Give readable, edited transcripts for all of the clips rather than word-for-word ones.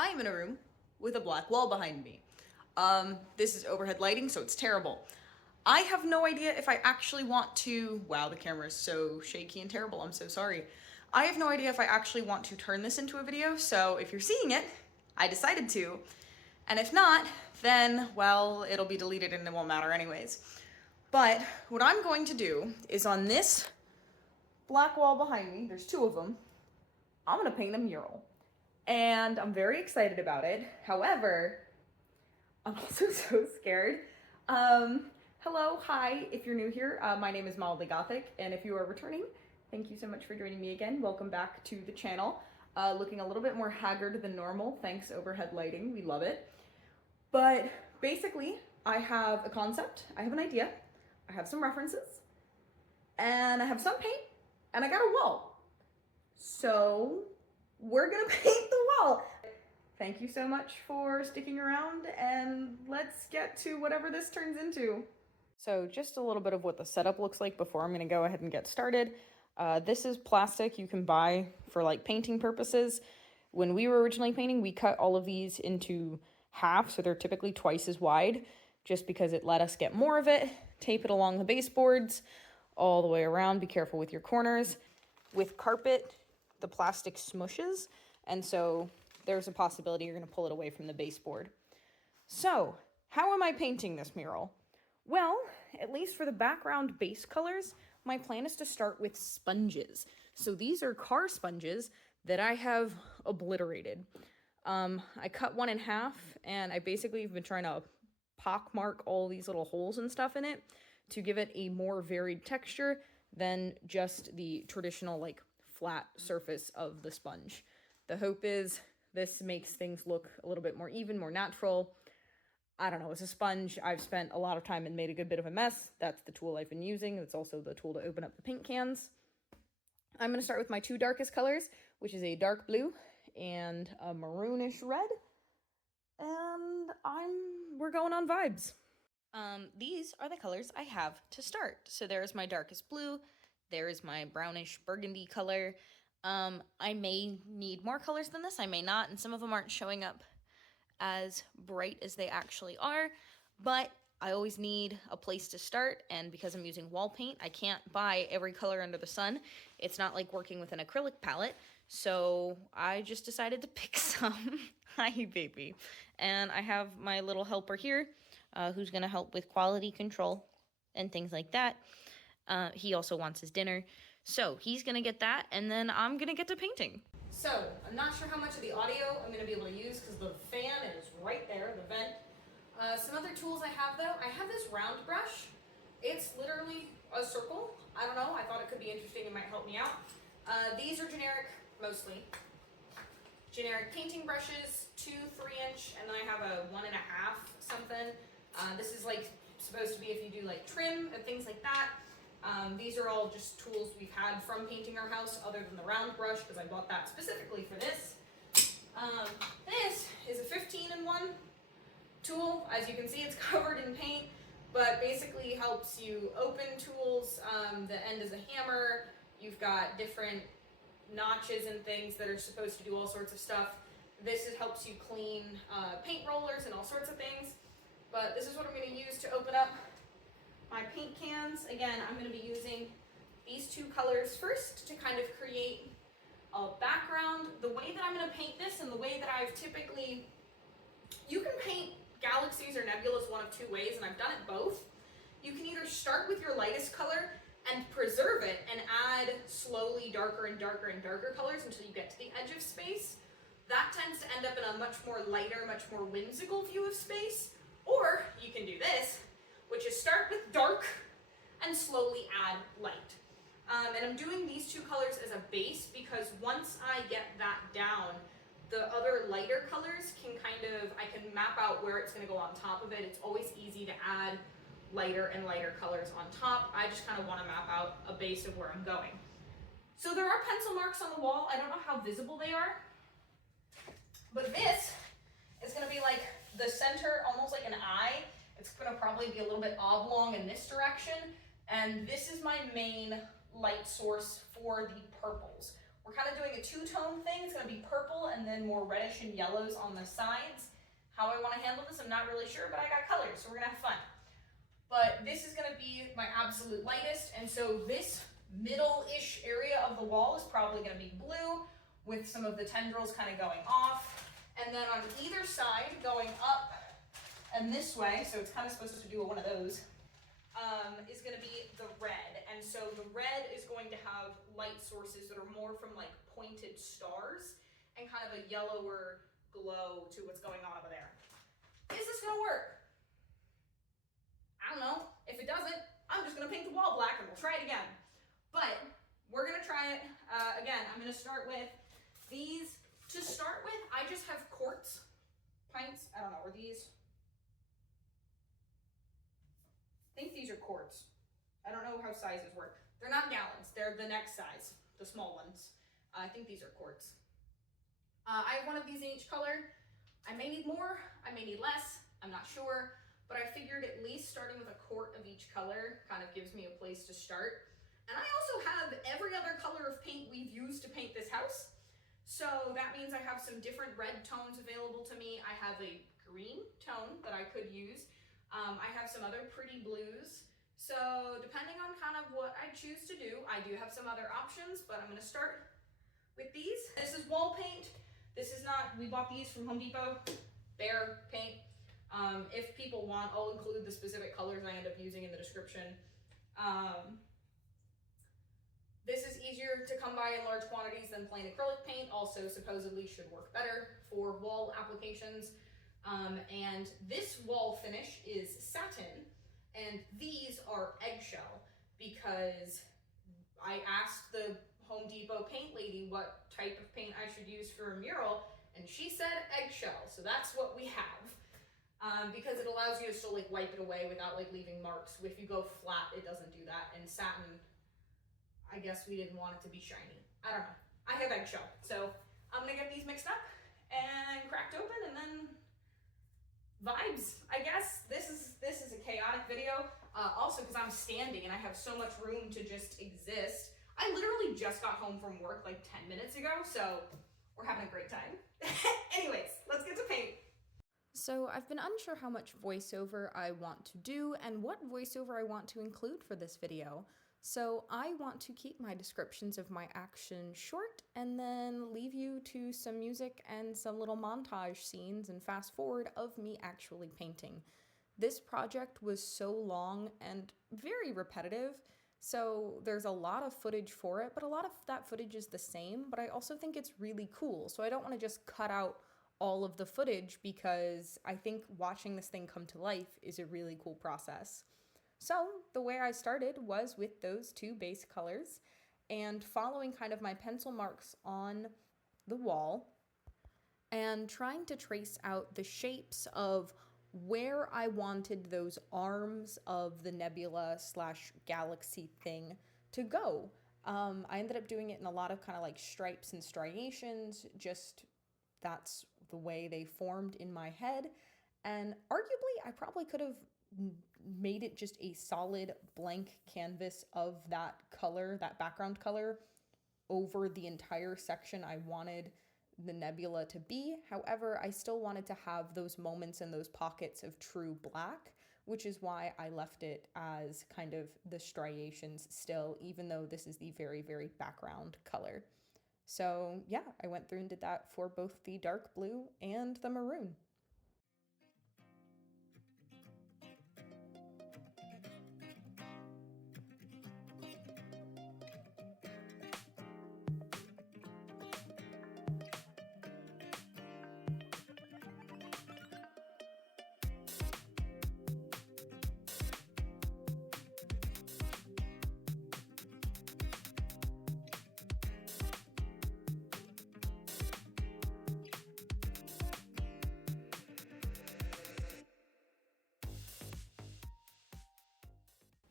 I am in a room with a black wall behind me. This is overhead lighting, so it's terrible. I have no idea if I actually want to, wow, the camera is so shaky and terrible, I'm so sorry. I have no idea if I actually want to turn this into a video, so if you're seeing it, I decided to. And if not, then, well, it'll be deleted and it won't matter anyways. But what I'm going to do is on this black wall behind me, there's two of them, I'm gonna paint a mural. And I'm very excited about it. However, I'm also so scared. Hello, hi, if you're new here, my name is Mildly Gothic, and if you are returning, thank you so much for joining me again. Welcome back to the channel. Looking a little bit more haggard than normal, thanks overhead lighting, we love it. But basically, I have a concept, I have an idea, I have some references, and I have some paint, and I got a wall. So we're gonna paint the wall. Thank you so much for sticking around, and let's get to whatever this turns into. So just a little bit of what the setup looks like before I'm gonna go ahead and get started. This is plastic you can buy for like painting purposes. When we were originally painting, we cut all of these into half, so they're typically twice as wide, just because it let us get more of it. Tape it along the baseboards all the way around. Be careful with your corners. With carpet, the plastic smushes, and so there's a possibility you're going to pull it away from the baseboard. So, how am I painting this mural? Well, at least for the background base colors, my plan is to start with sponges. So these are car sponges that I have obliterated. I cut one in half, and I basically have been trying to pockmark all these little holes and stuff in it to give it a more varied texture than just the traditional, like, flat surface of the sponge. The hope is this makes things look a little bit more even, more natural. I don't know, it's a sponge. I've spent a lot of time and made a good bit of a mess. That's the tool I've been using. It's also the tool to open up the paint cans. I'm going to start with my two darkest colors, which is a dark blue and a maroonish red. And we're going on vibes. These are the colors I have to start. So there's my darkest blue. There is my brownish burgundy color. I may need more colors than this, I may not, and some of them aren't showing up as bright as they actually are, but I always need a place to start, and because I'm using wall paint, I can't buy every color under the sun. It's not like working with an acrylic palette, so I just decided to pick some. Hi, baby. And I have my little helper here, who's gonna help with quality control and things like that. He also wants his dinner. So he's gonna get that, and then I'm gonna get to painting. So I'm not sure how much of the audio I'm gonna be able to use because the fan is right there, the vent. Some other tools I have though, I have this round brush. It's literally a circle. I don't know, I thought it could be interesting, it might help me out. These are generic, mostly. Generic painting brushes, 2 3-inch, and then I have a 1.5 something. This is like supposed to be if you do like trim and things like that. These are all just tools we've had from painting our house other than the round brush because I bought that specifically for this. This is a 15-in-1 tool. As you can see, it's covered in paint, but basically helps you open tools. The end is a hammer. You've got different notches and things that are supposed to do all sorts of stuff. This helps you clean paint rollers and all sorts of things. But this is what I'm going to use to open up my paint cans. Again, I'm going to be using these two colors first to kind of create a background. The way that I'm going to paint this and the way that I've typically, you can paint galaxies or nebulas one of two ways, and I've done it both. You can either start with your lightest color and preserve it and add slowly darker and darker and darker colors until you get to the edge of space. That tends to end up in a much more lighter, much more whimsical view of space. Or you can do this, which is start with dark and slowly add light. And I'm doing these two colors as a base because once I get that down, the other lighter colors can I can map out where it's gonna go on top of it. It's always easy to add lighter and lighter colors on top. I just kind of wanna map out a base of where I'm going. So there are pencil marks on the wall. I don't know how visible they are, but this is gonna be like the center, almost like an eye. It's going to probably be a little bit oblong in this direction, and this is my main light source for the purples. We're kind of doing a two-tone thing. It's going to be purple and then more reddish and yellows on the sides. How I want to handle this, I'm not really sure, but I got colors, so we're going to have fun. But this is going to be my absolute lightest, and so this middle-ish area of the wall is probably going to be blue with some of the tendrils kind of going off. And then on either side, going up and this way, so it's kind of supposed to do one of those, is going to be the red. And so the red is going to have light sources that are more from like pointed stars and kind of a yellower glow to what's going on over there. Is this going to work? I don't know. If it doesn't, I'm just going to paint the wall black and we'll try it again. But we're going to try it. Again, I'm going to start with these. To start with, I just have quartz pints. I don't know, are these? I think these are quarts. I don't know how sizes work. They're not gallons, they're the next size, the small ones. I think these are quarts. I have one of these in each color. I may need more, I may need less, I'm not sure, but I figured at least starting with a quart of each color kind of gives me a place to start. And I also have every other color of paint we've used to paint this house. So that means I have some different red tones available to me. I have a green tone that I could use. I have some other pretty blues. So depending on kind of what I choose to do, I do have some other options, but I'm gonna start with these. This is wall paint. This is not, we bought these from Home Depot, BEHR paint. If people want, I'll include the specific colors I end up using in the description. This is easier to come by in large quantities than plain acrylic paint, also supposedly should work better for wall applications. And this wall finish is satin, and these are eggshell, because I asked the Home Depot paint lady what type of paint I should use for a mural, and she said eggshell, so that's what we have. Because it allows you to still like wipe it away without like leaving marks. If you go flat, it doesn't do that, and satin, I guess we didn't want it to be shiny. I don't know. I have eggshell. So I'm gonna get these mixed up and cracked open and then vibes, I guess. This is a chaotic video. Also because I'm standing and I have so much room to just exist. I literally just got home from work like 10 minutes ago, so we're having a great time. Anyways, let's get to paint. So I've been unsure how much voiceover I want to do and what voiceover I want to include for this video. So I want to keep my descriptions of my action short and then leave you to some music and some little montage scenes and fast forward of me actually painting. This project was so long and very repetitive, so there's a lot of footage for it, but a lot of that footage is the same, but I also think it's really cool, so I don't want to just cut out all of the footage because I think watching this thing come to life is a really cool process. So the way I started was with those two base colors and following kind of my pencil marks on the wall and trying to trace out the shapes of where I wanted those arms of the nebula / galaxy thing to go. I ended up doing it in a lot of kind of like stripes and striations, just that's the way they formed in my head. And arguably, I probably could have made it just a solid blank canvas of that color, that background color, over the entire section I wanted the nebula to be. However, I still wanted to have those moments and those pockets of true black, which is why I left it as kind of the striations still, even though this is the very, very background color. So yeah, I went through and did that for both the dark blue and the maroon.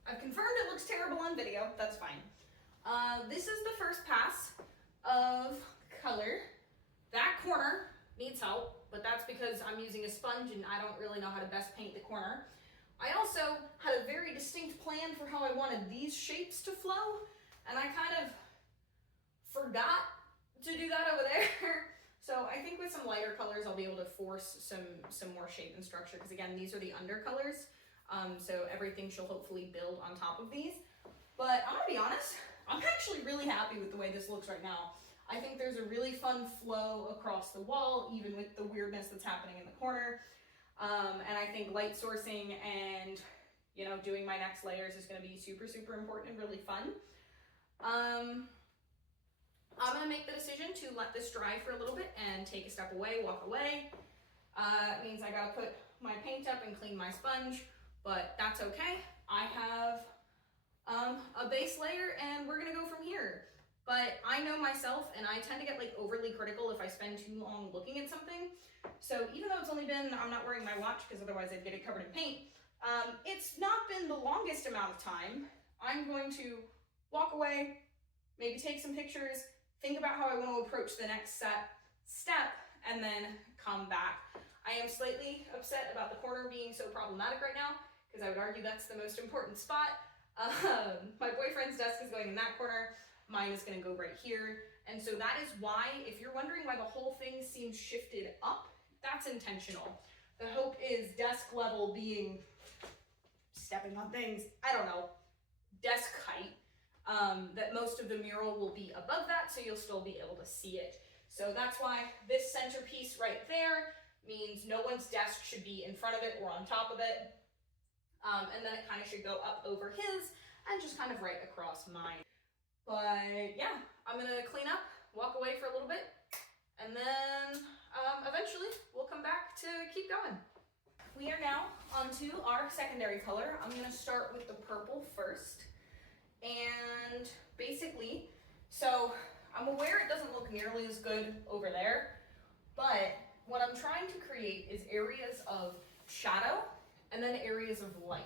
I've confirmed it looks terrible on video, that's fine. This is the first pass of color. That corner needs help, but that's because I'm using a sponge and I don't really know how to best paint the corner. I also had a very distinct plan for how I wanted these shapes to flow, and I kind of forgot to do that over there. So I think with some lighter colors, I'll be able to force some more shape and structure, because again, these are the undercolors. So everything she'll hopefully build on top of these. But I'm gonna be honest, I'm actually really happy with the way this looks right now. I think there's a really fun flow across the wall, even with the weirdness that's happening in the corner. And I think light sourcing and, you know, doing my next layers is gonna be super, super important and really fun. I'm gonna make the decision to let this dry for a little bit and take a step away, walk away. It means I gotta put my paint up and clean my sponge, but that's okay. I have a base layer and we're gonna go from here. But I know myself, and I tend to get like overly critical if I spend too long looking at something. So even though it's only been, I'm not wearing my watch because otherwise I'd get it covered in paint. It's not been the longest amount of time. I'm going to walk away, maybe take some pictures, think about how I want to approach the next step, and then come back. I am slightly upset about the corner being so problematic right now, because I would argue that's the most important spot. My boyfriend's desk is going in that corner. Mine is going to go right here. And so that is why, if you're wondering why the whole thing seems shifted up, that's intentional. The hope is desk level being stepping on things, I don't know, desk height, that most of the mural will be above that, so you'll still be able to see it. So that's why this centerpiece right there means no one's desk should be in front of it or on top of it. And then it kind of should go up over his and just kind of right across mine. But yeah, I'm gonna clean up, walk away for a little bit, and then eventually we'll come back to keep going. We are now onto our secondary color. I'm gonna start with the purple first. And basically, so I'm aware it doesn't look nearly as good over there, but what I'm trying to create is areas of shadow and then areas of light.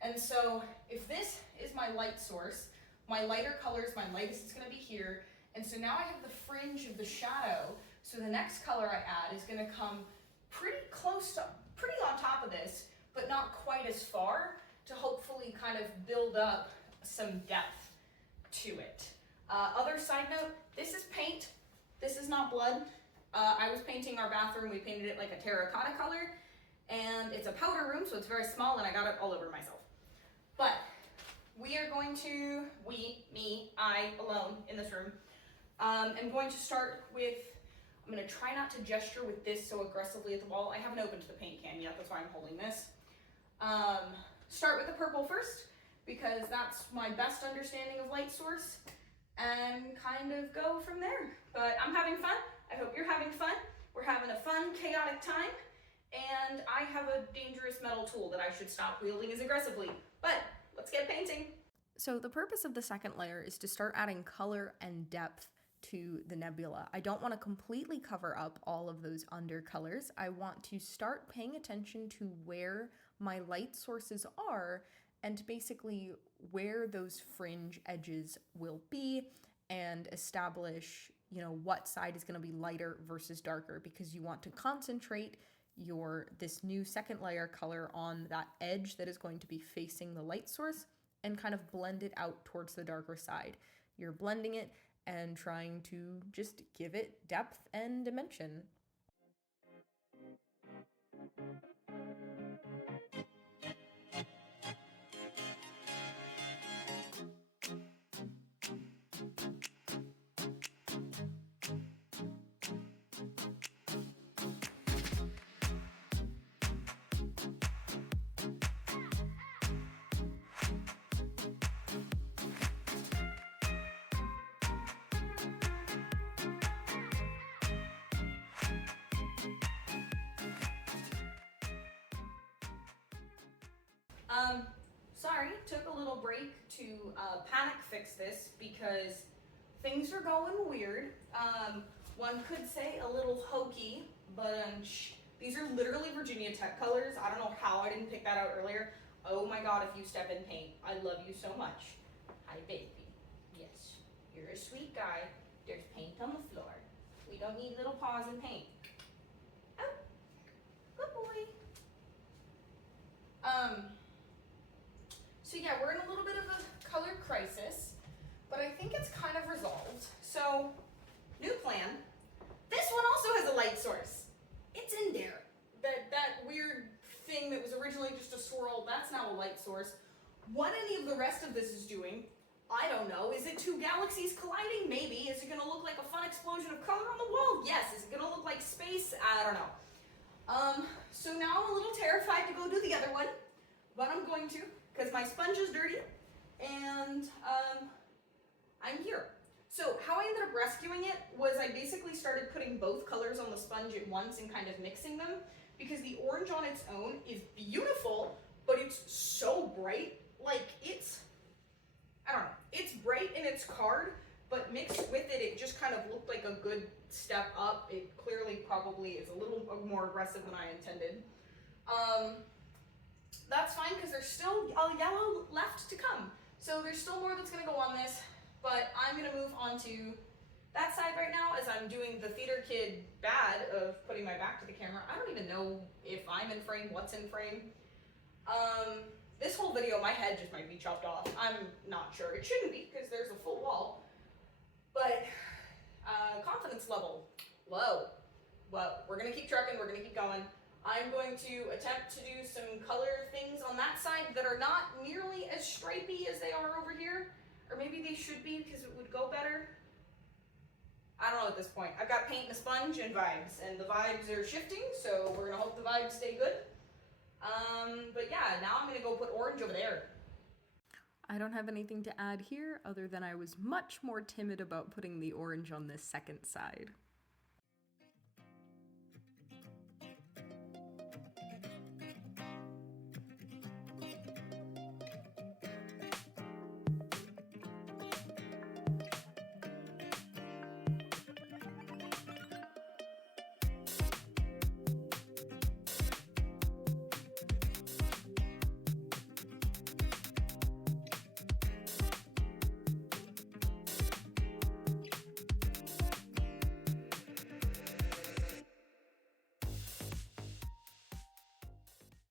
And so if this is my light source, my lighter colors, my lightest is gonna be here. And so now I have the fringe of the shadow. So the next color I add is gonna come pretty on top of this, but not quite as far, to hopefully kind of build up some depth to it. Other side note, this is paint. This is not blood. I was painting our bathroom. We painted it like a terracotta color, and it's a powder room, so it's very small, and I got it all over myself. But we are going to, I alone in this room, am going to start with, I'm gonna try not to gesture with this so aggressively at the wall. I haven't opened the paint can yet, that's why I'm holding this. Start with the purple first, because that's my best understanding of light source, and kind of go from there. But I'm having fun. I hope you're having fun. We're having a fun, chaotic time, and I have a dangerous metal tool that I should stop wielding as aggressively. But let's get painting. So the purpose of the second layer is to start adding color and depth to the nebula. I don't want to completely cover up all of those undercolors. I want to start paying attention to where my light sources are and basically where those fringe edges will be, and establish, you know, what side is going to be lighter versus darker, because you want to concentrate this new second layer color on that edge that is going to be facing the light source and kind of blend it out towards the darker side. You're blending it and trying to just give it depth and dimension. Sorry, took a little break to panic fix this because things are going weird. One could say a little hokey, but these are literally Virginia Tech colors. I don't know how I didn't pick that out earlier. Oh my God, if you step in paint, I love you so much. Hi, baby. Yes, you're a sweet guy. There's paint on the floor. We don't need little paws in paint. Oh, good boy. So yeah, we're in a little bit of a color crisis, but I think it's kind of resolved. So candle, that's now a light source. What any of the rest of this is doing, I don't know. Is it two galaxies colliding? Maybe. Is it gonna look like a fun explosion of color on the wall? Yes. Is it gonna look like space? I don't know. So now I'm a little terrified to go do the other one, but I'm going to, because my sponge is dirty, and I'm here. So how I ended up rescuing it was I basically started putting both colors on the sponge at once and kind of mixing them, because the orange on its own is beautiful, but it's so bright. Like, I don't know, it's bright and it's card, but mixed with it, it just kind of looked like a good step up. It clearly probably is a little more aggressive than I intended. That's fine, because there's still a yellow left to come. So there's still more that's gonna go on this, but I'm gonna move on to that side right now as I'm doing the theater kid bad of putting my back to the camera. I don't even know if I'm in frame, what's in frame. This whole video, my head just might be chopped off. I'm not sure. It shouldn't be, because there's a full wall. But confidence level, low. Well, we're gonna keep trucking, we're gonna keep going. I'm going to attempt to do some color things on that side that are not nearly as stripy as they are over here. Or maybe they should be, because it would go better. I don't know at this point. I've got paint and a sponge and vibes, and the vibes are shifting, so we're gonna hope the vibes stay good. But yeah, now I'm gonna go put orange over there. I don't have anything to add here other than I was much more timid about putting the orange on this second side.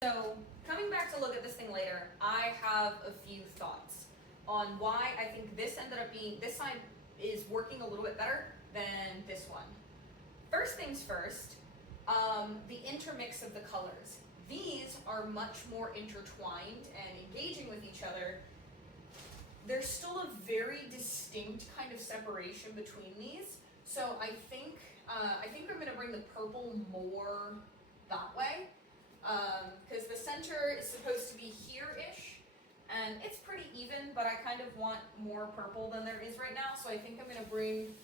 So, coming back to look at this thing later, I have a few thoughts on why I think this ended up being, this side is working a little bit better than this one. First things first, the intermix of the colors. These are much more intertwined and engaging with each other. There's still a very distinct kind of separation between these. So I think I'm gonna bring the purple more that way. Because the center is supposed to be here-ish, and it's pretty even, but I kind of want more purple than there is right now, so I think I'm going to bring,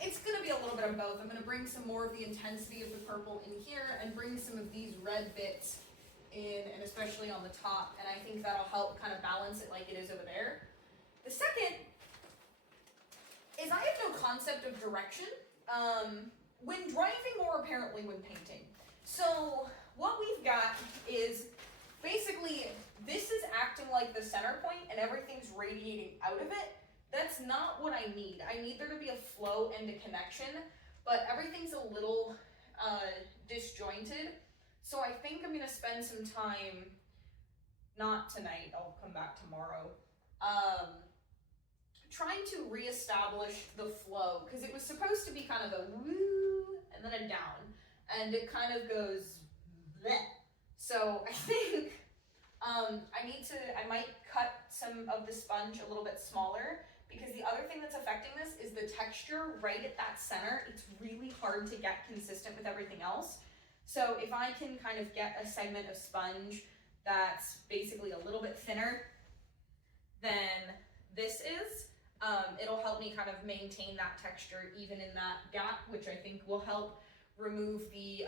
it's going to be a little bit of both. I'm going to bring some more of the intensity of the purple in here, and bring some of these red bits in, and especially on the top, and I think that'll help kind of balance it like it is over there. The second is I have no concept of direction. When driving or apparently when painting. So what we've got is basically this is acting like the center point and everything's radiating out of it. That's not what I need. I need there to be a flow and a connection, but everything's a little disjointed. So I think I'm gonna spend some time, not tonight, I'll come back tomorrow, trying to reestablish the flow, because it was supposed to be kind of a woo and then a down, and it kind of goes bleh. So I think I might cut some of the sponge a little bit smaller, because the other thing that's affecting this is the texture right at that center. It's really hard to get consistent with everything else. So if I can kind of get a segment of sponge that's basically a little bit thinner than this is, it'll help me kind of maintain that texture even in that gap, which I think will help remove the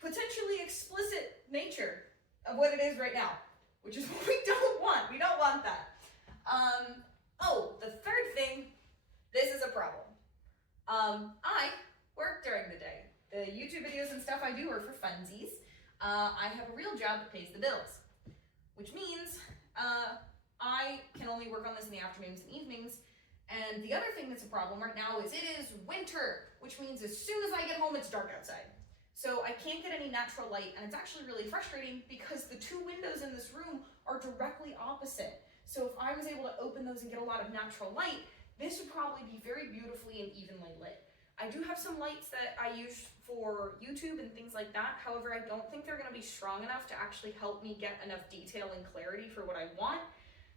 potentially explicit nature of what it is right now, which is what we don't want. We don't want that. Oh, the third thing, this is a problem. I work during the day. The YouTube videos and stuff I do are for funsies. I have a real job that pays the bills, which means I can only work on this in the afternoons and evenings. And the other thing that's a problem right now is it is winter, which means as soon as I get home, it's dark outside. So I can't get any natural light, and it's actually really frustrating because the two windows in this room are directly opposite. So if I was able to open those and get a lot of natural light, this would probably be very beautifully and evenly lit. I do have some lights that I use for YouTube and things like that. However, I don't think they're gonna be strong enough to actually help me get enough detail and clarity for what I want.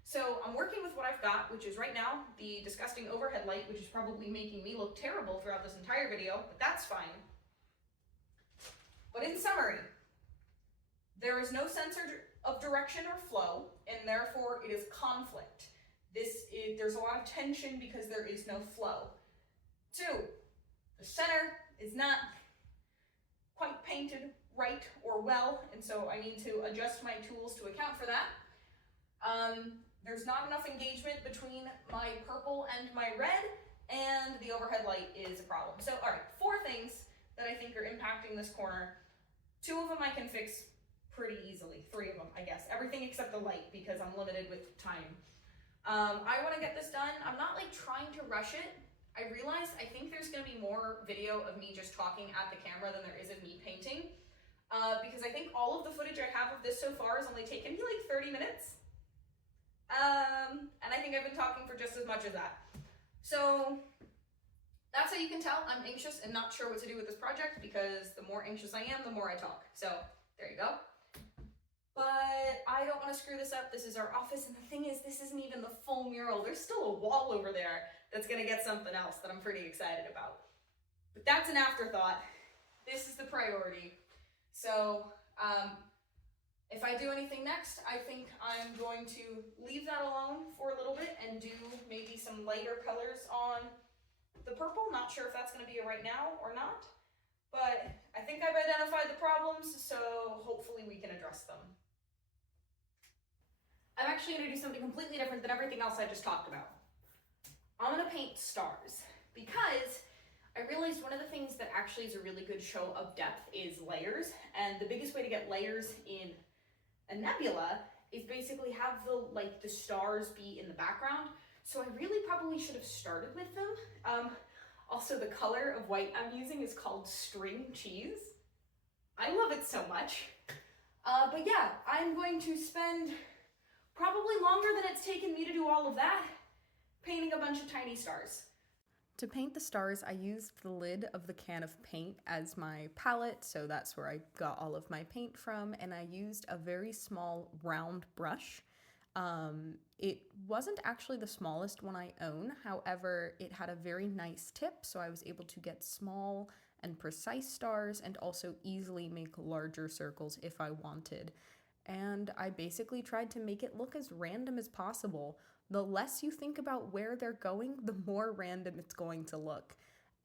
So I'm working with what I've got, which is right now the disgusting overhead light, which is probably making me look terrible throughout this entire video, but that's fine. But in summary, there is no sense of direction or flow, and therefore it is conflict. There's a lot of tension because there is no flow. 2, the center is not quite painted right or well, and so I need to adjust my tools to account for that. There's not enough engagement between my purple and my red, and the overhead light is a problem. So, all right, 4 things that I think are impacting this corner. 2 of them I can fix pretty easily. 3 of them, I guess. Everything except the light, because I'm limited with time. I want to get this done. I'm not like trying to rush it. I realized I think there's going to be more video of me just talking at the camera than there is of me painting, because I think all of the footage I have of this so far has only taken me like 30 minutes. And I think I've been talking for just as much as that. So that's how you can tell I'm anxious and not sure what to do with this project, because the more anxious I am, the more I talk. So there you go. But I don't want to screw this up. This is our office, and the thing is, this isn't even the full mural. There's still a wall over there that's gonna get something else that I'm pretty excited about. But that's an afterthought. This is the priority. So if I do anything next, I think I'm going to leave that alone for a little bit and do maybe some lighter colors on the purple. Not sure if that's going to be a right now or not, but I think I've identified the problems, so hopefully we can address them. I'm actually going to do something completely different than everything else I just talked about. I'm going to paint stars, because I realized one of the things that actually is a really good show of depth is layers, and the biggest way to get layers in a nebula is basically have the stars be in the background. So I really probably should have started with them. Also, the color of white I'm using is called string cheese. I love it so much. But yeah, I'm going to spend probably longer than it's taken me to do all of that, painting a bunch of tiny stars. To paint the stars, I used the lid of the can of paint as my palette, so that's where I got all of my paint from, and I used a very small round brush. It wasn't actually the smallest one I own, however, it had a very nice tip, so I was able to get small and precise stars and also easily make larger circles if I wanted. And I basically tried to make it look as random as possible. The less you think about where they're going, the more random it's going to look.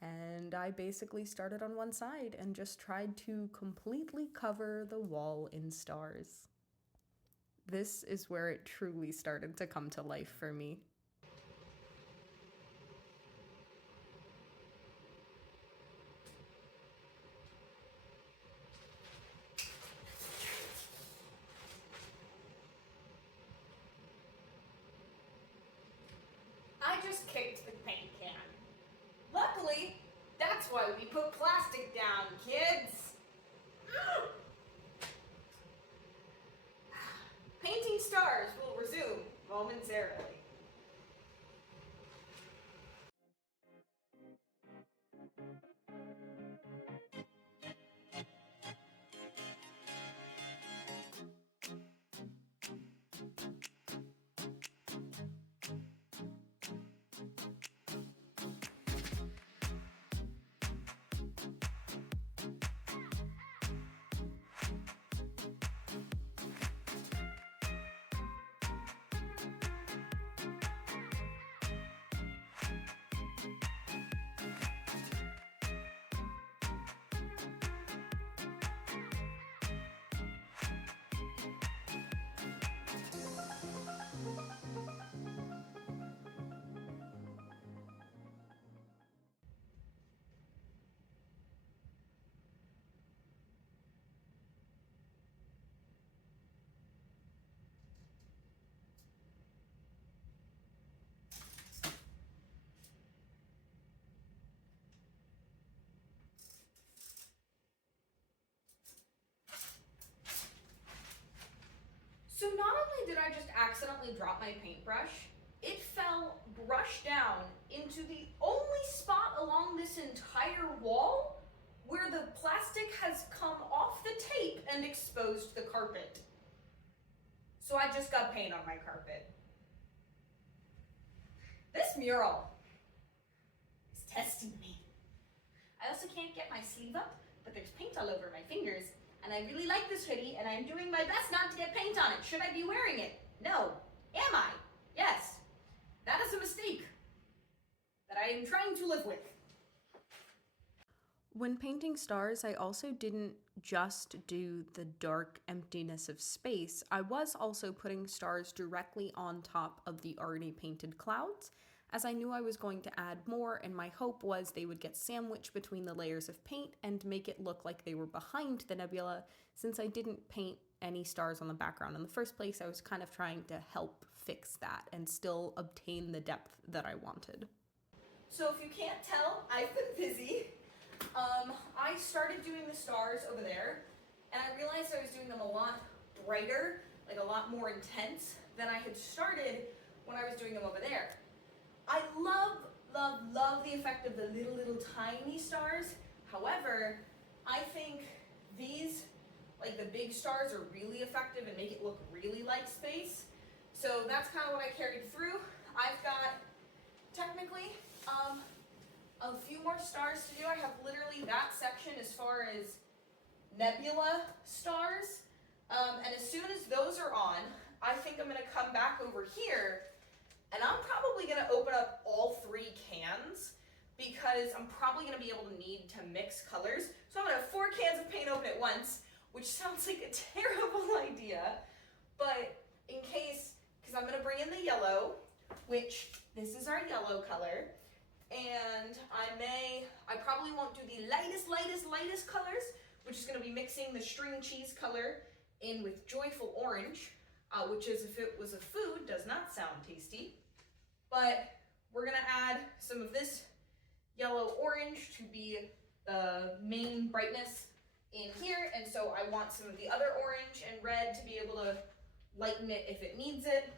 And I basically started on one side and just tried to completely cover the wall in stars. This is where it truly started to come to life for me. I just kicked the paint can. Luckily, that's why we put plastic down, kids. Painting stars will resume momentarily. So not only did I just accidentally drop my paintbrush, it fell brush down into the only spot along this entire wall where the plastic has come off the tape and exposed the carpet. So I just got paint on my carpet. This mural is testing me. I also can't get my sleeve up, but there's paint all over my fingers, and I really like this hoodie, and I'm doing my best not to get paint on it. Should I be wearing it? No. Am I? Yes. That is a mistake that I am trying to live with. When painting stars, I also didn't just do the dark emptiness of space. I was also putting stars directly on top of the already painted clouds, as I knew I was going to add more, and my hope was they would get sandwiched between the layers of paint and make it look like they were behind the nebula. Since I didn't paint any stars on the background in the first place, I was kind of trying to help fix that and still obtain the depth that I wanted. So if you can't tell, I've been busy. I started doing the stars over there, and I realized I was doing them a lot brighter, like a lot more intense than I had started when I was doing them over there. I love, love, love the effect of the little tiny stars. However, I think these, like the big stars, are really effective and make it look really like space. So that's kind of what I carried through. I've got, technically, a few more stars to do. I have literally that section as far as nebula stars. And as soon as those are on, I think I'm gonna come back over here, and I'm probably gonna open up all 3 cans because I'm probably gonna be able to need to mix colors. So I'm gonna have 4 cans of paint open at once, which sounds like a terrible idea, but in case, because I'm gonna bring in the yellow, which this is our yellow color, and I probably won't do the lightest colors, which is gonna be mixing the string cheese color in with joyful orange, which is, if it was a food, does not sound tasty. But we're gonna add some of this yellow orange to be the main brightness in here, and so I want some of the other orange and red to be able to lighten it if it needs it.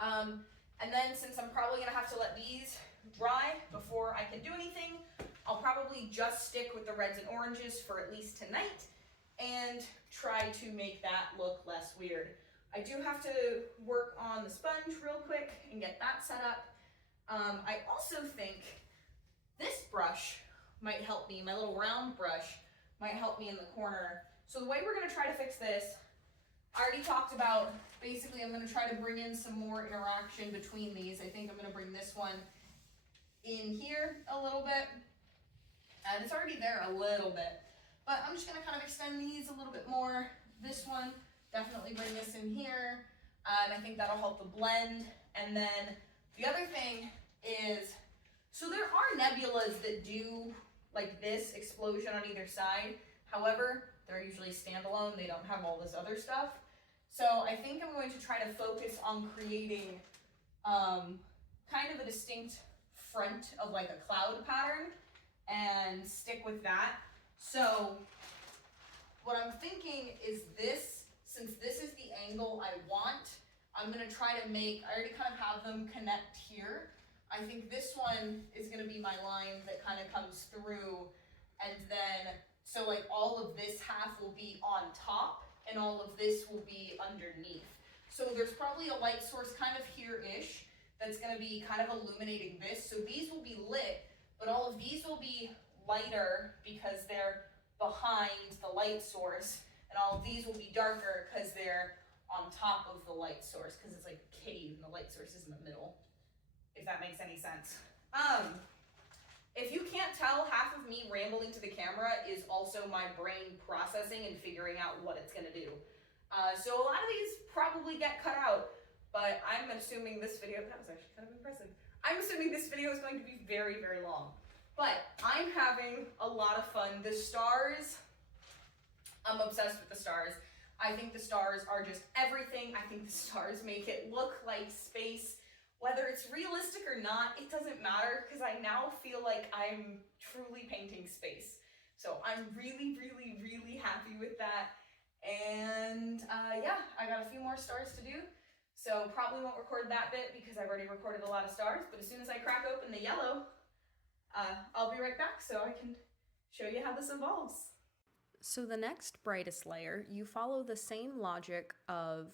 And then since I'm probably gonna have to let these dry before I can do anything, I'll probably just stick with the reds and oranges for at least tonight and try to make that look less weird. I do have to work on the sponge real quick and get that set up. I also think this brush might help me, my little round brush might help me in the corner. So the way we're gonna try to fix this, I already talked about, basically I'm gonna try to bring in some more interaction between these. I think I'm gonna bring this one in here a little bit, and it's already there a little bit, but I'm just gonna kind of extend these a little bit more. This one, definitely bring this in here, and I think that'll help the blend. And then the other thing is, so there are nebulas that do like this explosion on either side. However, they're usually standalone. They don't have all this other stuff. So I think I'm going to try to focus on creating kind of a distinct front of like a cloud pattern and stick with that. So what I'm thinking is this, since this is the angle I want, I'm gonna try to make, I already kind of have them connect here. I think this one is gonna be my line that kind of comes through, and then, so like all of this half will be on top and all of this will be underneath. So there's probably a light source kind of here-ish that's gonna be kind of illuminating this. So these will be lit, but all of these will be lighter because they're behind the light source, and all of these will be darker because they're on top of the light source, because it's like a cave and the light source is in the middle, if that makes any sense. If you can't tell, half of me rambling to the camera is also my brain processing and figuring out what it's gonna do. So a lot of these probably get cut out, but I'm assuming this video, that was actually kind of impressive. I'm assuming this video is going to be very, very long. But I'm having a lot of fun. The stars, I'm obsessed with the stars. I think the stars are just everything. I think the stars make it look like space. Whether it's realistic or not, it doesn't matter, because I now feel like I'm truly painting space. So I'm really, really, really happy with that. And yeah, I got a few more stars to do. So probably won't record that bit because I've already recorded a lot of stars, but as soon as I crack open the yellow, I'll be right back so I can show you how this evolves. So the next brightest layer, you follow the same logic of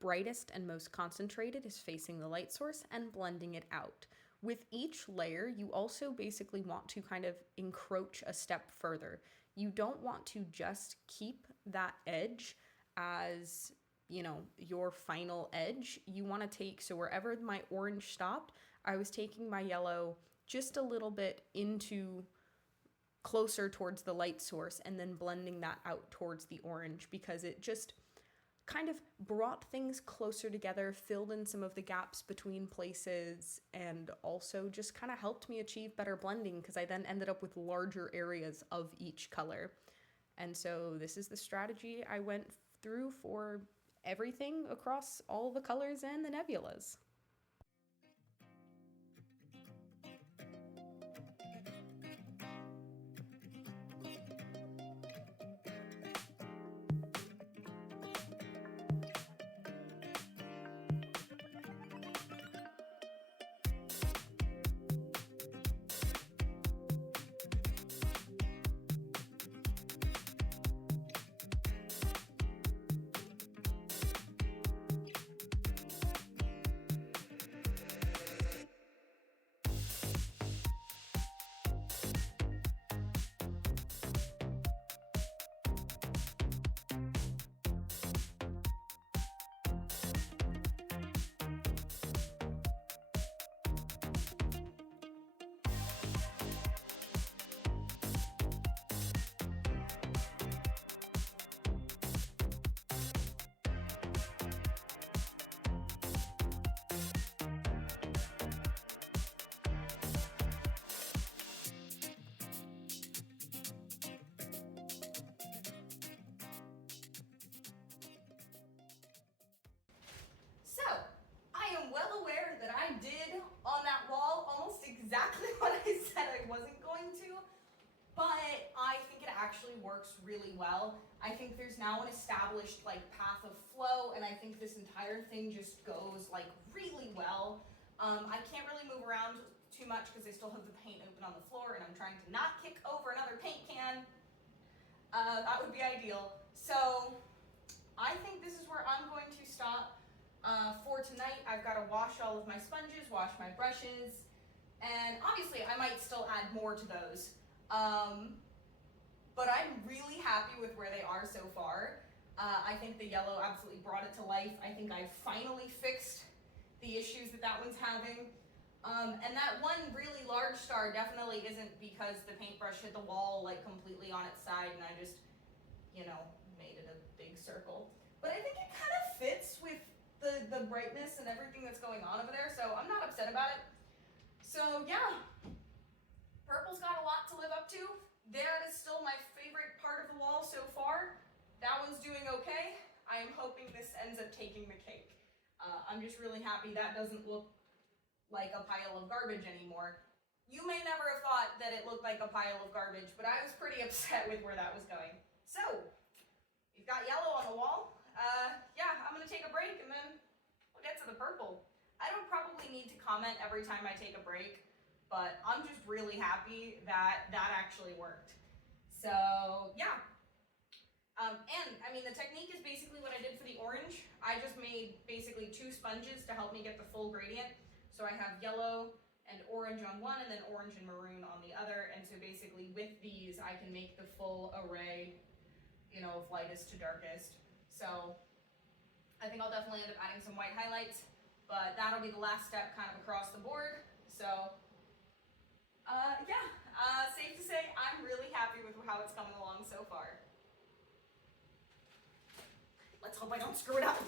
brightest and most concentrated is facing the light source and blending it out. With each layer, you also basically want to kind of encroach a step further. You don't want to just keep that edge as, you know, your final edge. You want to take, so wherever my orange stopped, I was taking my yellow just a little bit into closer towards the light source and then blending that out towards the orange, because it just kind of brought things closer together, filled in some of the gaps between places, and also just kind of helped me achieve better blending because I then ended up with larger areas of each color. And so this is the strategy I went through for everything across all the colors and the nebulas. So, I am well aware that I did on that wall almost exactly what I said I wasn't going to, but I think it actually works really well. I think there's now an established like path of flow, and I think this entire thing just goes like really well. I can't really move around too much because I still have the paint open on the floor and I'm trying to not kick over another paint can. That would be ideal. So I think this is where I'm going to stop for tonight. I've got to wash all of my sponges, wash my brushes, and obviously I might still add more to those. But I'm really happy with where they are so far. I think the yellow absolutely brought it to life. I think I finally fixed the issues that one's having. And that one really large star definitely isn't because the paintbrush hit the wall like completely on its side and I just, you know, made it a big circle. But I think it kind of fits with the brightness and everything that's going on over there, so I'm not upset about it. So yeah, purple's got a lot to live up to. That is still my favorite part of the wall so far. That one's doing okay. I am hoping this ends up taking the cake. I'm just really happy that doesn't look like a pile of garbage anymore. You may never have thought that it looked like a pile of garbage, but I was pretty upset with where that was going. So, we've got yellow on the wall. Yeah, I'm gonna take a break and then we'll get to the purple. I don't probably need to comment every time I take a break, but I'm just really happy that that actually worked. So, yeah. And, I mean, the technique is basically what I did for the orange. I just made basically 2 sponges to help me get the full gradient. So I have yellow and orange on one and then orange and maroon on the other. And so basically with these, I can make the full array, you know, of lightest to darkest. So I think I'll definitely end up adding some white highlights, but that'll be the last step kind of across the board. So yeah, safe to say I'm really happy with how it's coming along so far. Let's hope I don't screw it up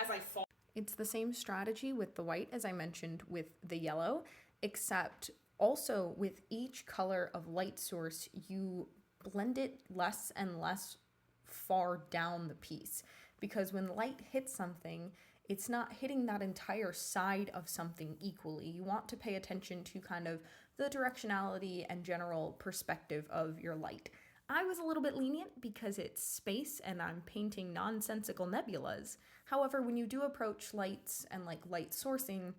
as I fall. It's the same strategy with the white as I mentioned with the yellow, except also with each color of light source, you blend it less and less far down the piece. Because when light hits something, it's not hitting that entire side of something equally. You want to pay attention to kind of the directionality and general perspective of your light. I was a little bit lenient because it's space and I'm painting nonsensical nebulas. However, when you do approach lights and like light sourcing,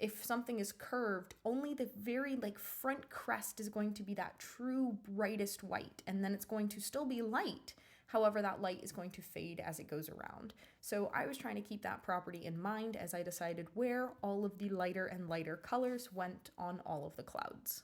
if something is curved, only the very like front crest is going to be that true brightest white, and then it's going to still be light. However, that light is going to fade as it goes around. So I was trying to keep that property in mind as I decided where all of the lighter and lighter colors went on all of the clouds.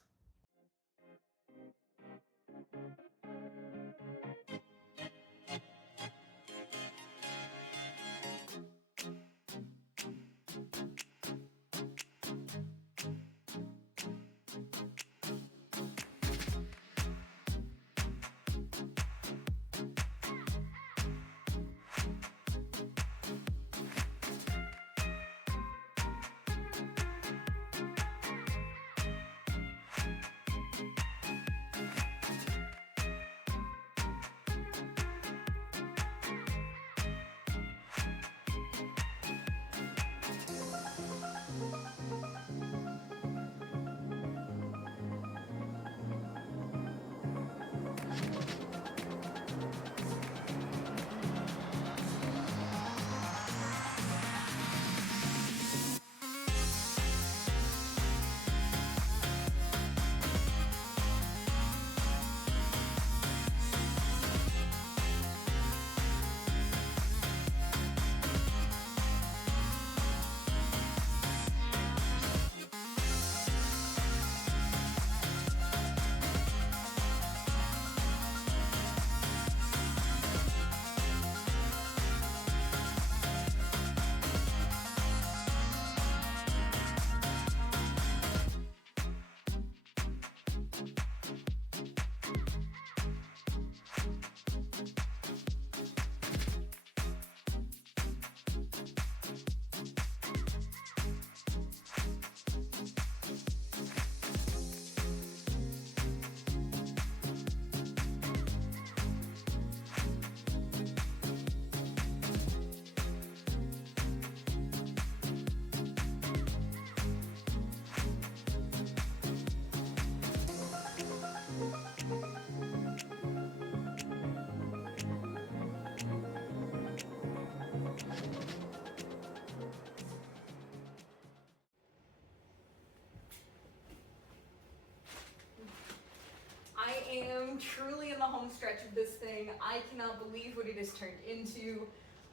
I am truly in the home stretch of this thing. I cannot believe what it has turned into.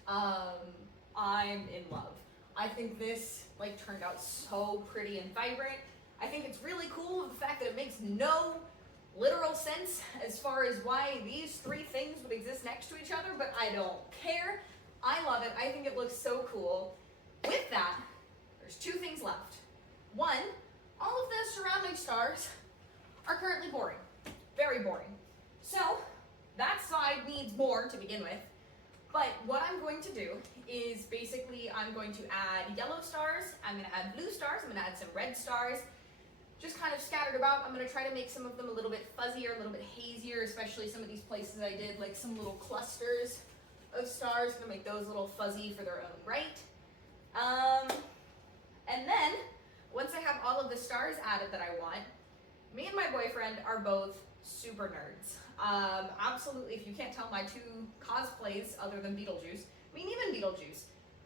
I'm in love. I think this like turned out so pretty and vibrant. I think it's really cool the fact that it makes no literal sense as far as why these three things would exist next to each other, but I don't care. I love it. I think it looks so cool. With that, there's two things left. One, all of the surrounding stars are currently boring. Very boring. So that side needs more to begin with. But what I'm going to do is basically I'm going to add yellow stars, I'm going to add blue stars, I'm going to add some red stars, just kind of scattered about. I'm going to try to make some of them a little bit fuzzier, a little bit hazier, especially some of these places I did like some little clusters of stars. I'm going to make those a little fuzzy for their own right. And then once I have all of the stars added that I want, me and my boyfriend are both super nerds. Absolutely, if you can't tell my two cosplays other than Beetlejuice, I mean even Beetlejuice,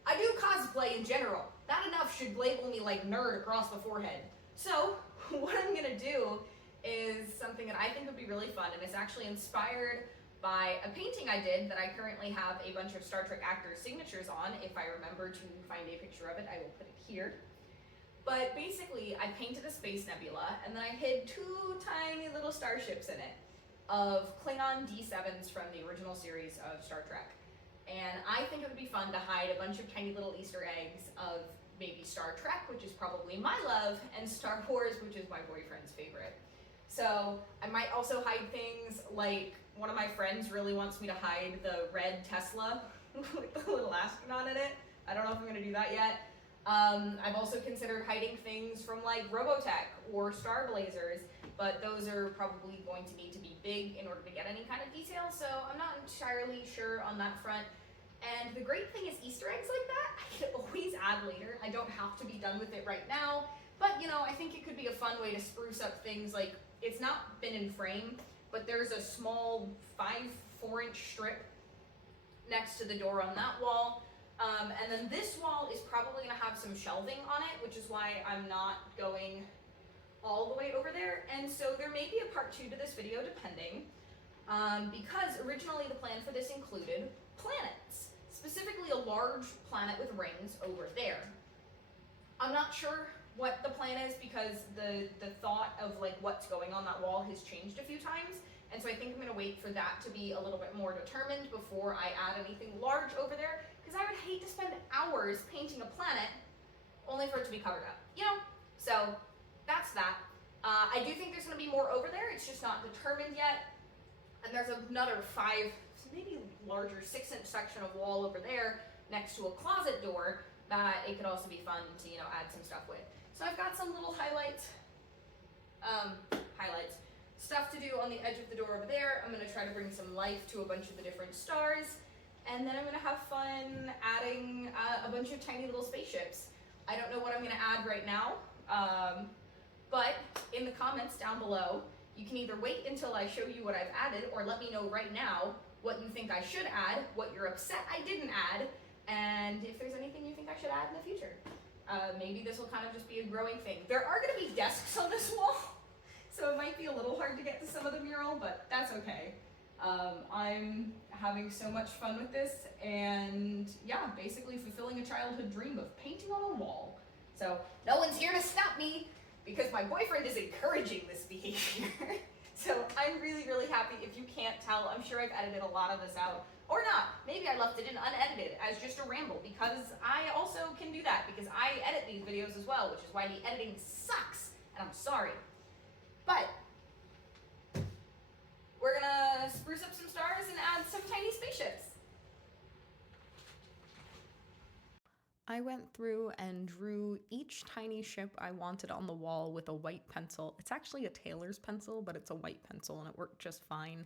I do cosplay in general. That enough should label me like nerd across the forehead. So what I'm gonna do is something that I think would be really fun, and it's actually inspired by a painting I did that I currently have a bunch of Star Trek actors' signatures on. If I remember to find a picture of it, I will put it here. But basically, I painted a space nebula, and then I hid two tiny little starships in it of Klingon D7s from the original series of Star Trek. And I think it would be fun to hide a bunch of tiny little Easter eggs of maybe Star Trek, which is probably my love, and Star Wars, which is my boyfriend's favorite. So I might also hide things like one of my friends really wants me to hide the red Tesla with the little astronaut in it. I don't know if I'm gonna do that yet. I've also considered hiding things from like Robotech or Star Blazers, but those are probably going to need to be big in order to get any kind of detail, so I'm not entirely sure on that front. And the great thing is Easter eggs like that, I can always add later. I don't have to be done with it right now, but you know, I think it could be a fun way to spruce up things. Like, it's not been in frame, but there's a small 4-inch strip next to the door on that wall And then this wall is probably gonna have some shelving on it, which is why I'm not going all the way over there. And so there may be a part 2 to this video depending, because originally the plan for this included planets, specifically a large planet with rings over there. I'm not sure what the plan is because the thought of like what's going on that wall has changed a few times. And so I think I'm gonna wait for that to be a little bit more determined before I add anything large over there, because I would hate to spend hours painting a planet only for it to be covered up, you know? So that's that. I do think there's gonna be more over there, it's just not determined yet. And there's another 5, maybe larger 6-inch section of wall over there next to a closet door that it could also be fun to, you know, add some stuff with. So I've got some little highlights, stuff to do on the edge of the door over there. I'm gonna try to bring some life to a bunch of the different stars. And then I'm gonna have fun adding a bunch of tiny little spaceships. I don't know what I'm gonna add right now, but in the comments down below, you can either wait until I show you what I've added or let me know right now what you think I should add, what you're upset I didn't add, and if there's anything you think I should add in the future. Maybe this will kind of just be a growing thing. There are gonna be desks on this wall, so it might be a little hard to get to some of the mural, but that's okay. I'm having so much fun with this, and yeah, basically fulfilling a childhood dream of painting on a wall. So no one's here to stop me because my boyfriend is encouraging this behavior. So I'm really, really happy. If you can't tell, I'm sure I've edited a lot of this out, or not. Maybe I left it in unedited as just a ramble, because I also can do that, because I edit these videos as well, which is why the editing sucks, and I'm sorry. But we're gonna spruce up some stars and add some tiny spaceships. I went through and drew each tiny ship I wanted on the wall with a white pencil. It's actually a tailor's pencil, but it's a white pencil and it worked just fine.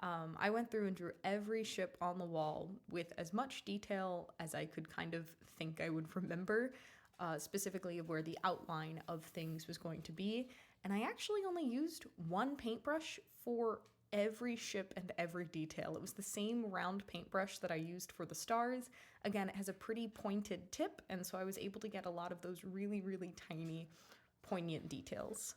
I went through and drew every ship on the wall with as much detail as I could kind of think I would remember, specifically of where the outline of things was going to be. And I actually only used one paintbrush for every ship and every detail. It was the same round paintbrush that I used for the stars. Again, it has a pretty pointed tip, and so I was able to get a lot of those really, really tiny, poignant details.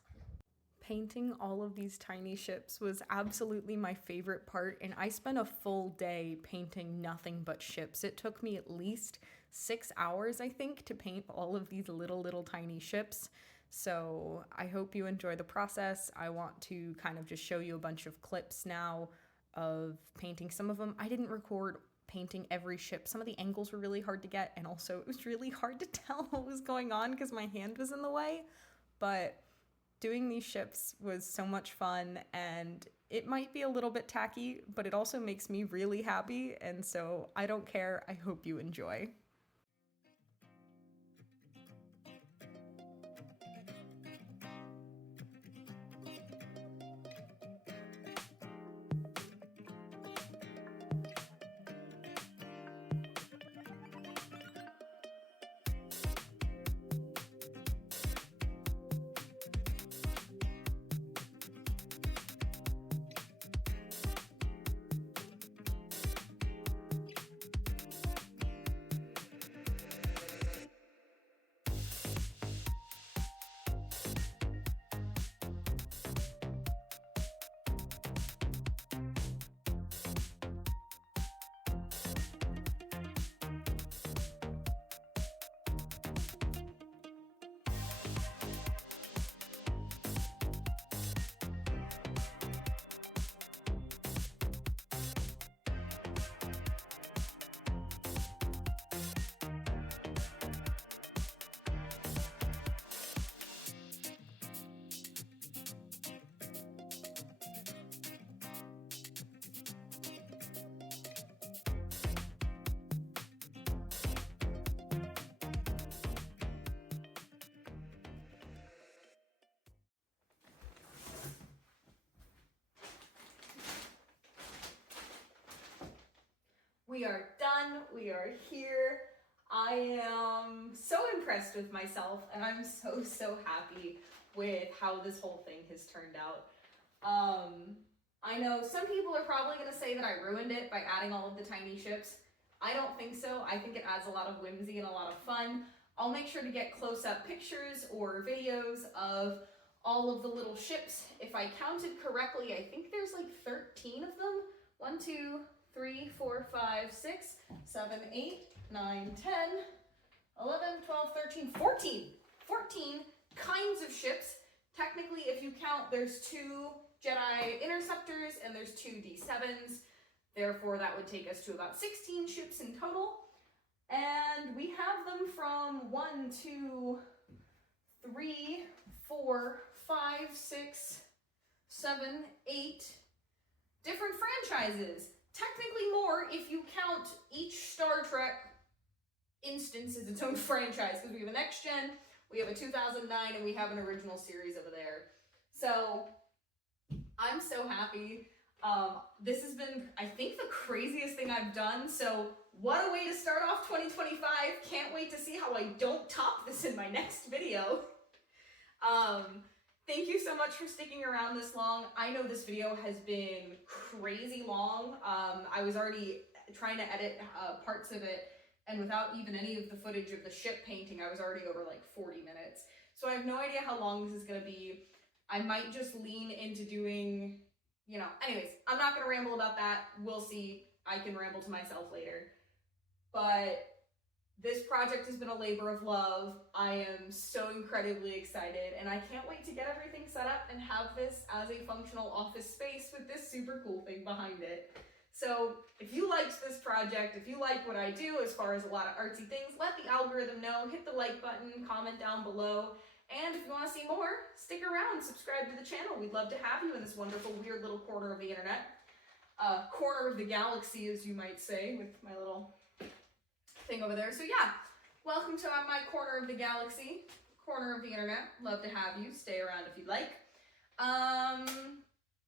Painting all of these tiny ships was absolutely my favorite part, and I spent a full day painting nothing but ships. It took me at least 6 hours, I think, to paint all of these little tiny ships. So I hope you enjoy the process. I want to kind of just show you a bunch of clips now of painting some of them. I didn't record painting every ship. Some of the angles were really hard to get, and also it was really hard to tell what was going on because my hand was in the way. But doing these ships was so much fun, and it might be a little bit tacky, but it also makes me really happy, and so I don't care. I hope you enjoy. We are done, we are here. I am so impressed with myself, and I'm so happy with how this whole thing has turned out. I know some people are probably gonna say that I ruined it by adding all of the tiny ships. I don't think so. I think it adds a lot of whimsy and a lot of fun. I'll make sure to get close-up pictures or videos of all of the little ships. If I counted correctly, I think there's like 13 of them. 1, 2, 3, 4, 5, 6, 7, 8, 9, 10, 11, 12, 13, 14. 14 kinds of ships. Technically, if you count, there's 2 Jedi Interceptors and there's 2 D7s. Therefore, that would take us to about 16 ships in total. And we have them from 1, 2, 3, 4, 5, 6, 7, 8 different franchises. Technically more if you count each Star Trek instance as its own franchise, because we have a Next Gen, we have a 2009, and we have an original series over there. So I'm so happy. This has been, I think, the craziest thing I've done. So what a way to start off 2025. Can't wait to see how I don't top this in my next video. Thank you so much for sticking around this long. I know this video has been crazy long. I was already trying to edit parts of it, and without even any of the footage of the ship painting, I was already over like 40 minutes. So I have no idea how long this is gonna be. I might just lean into doing, you know, anyways, I'm not gonna ramble about that. We'll see. I can ramble to myself later. But this project has been a labor of love. I am so incredibly excited, and I can't wait to get everything set up and have this as a functional office space with this super cool thing behind it. So if you liked this project, if you like what I do as far as a lot of artsy things, let the algorithm know, hit the like button, comment down below, and if you want to see more, stick around, subscribe to the channel. We'd love to have you in this wonderful, weird little corner of the internet. Corner of the galaxy, as you might say, with my little thing over there. So yeah, welcome to my corner of the galaxy, corner of the internet. Love to have you. Stay around if you'd like.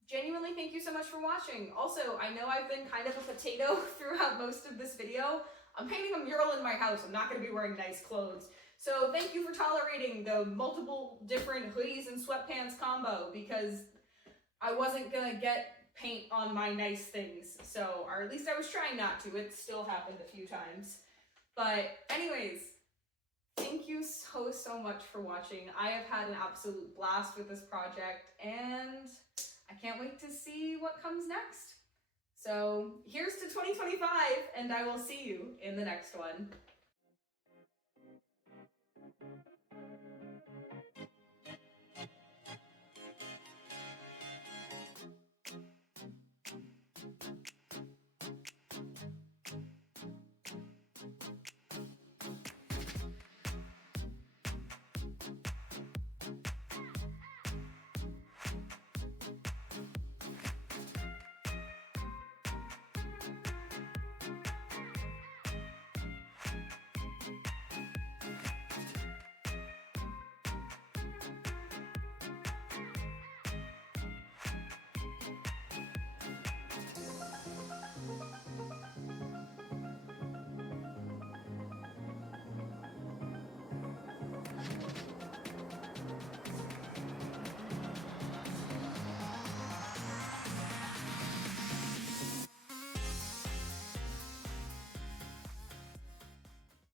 Genuinely, thank you so much for watching. Also, I know I've been kind of a potato throughout most of this video. I'm painting a mural in my house. I'm not going to be wearing nice clothes. So thank you for tolerating the multiple different hoodies and sweatpants combo, because I wasn't going to get paint on my nice things. So, or at least I was trying not to. It still happened a few times. But anyways, thank you so much for watching. I have had an absolute blast with this project, and I can't wait to see what comes next. So here's to 2025, and I will see you in the next one.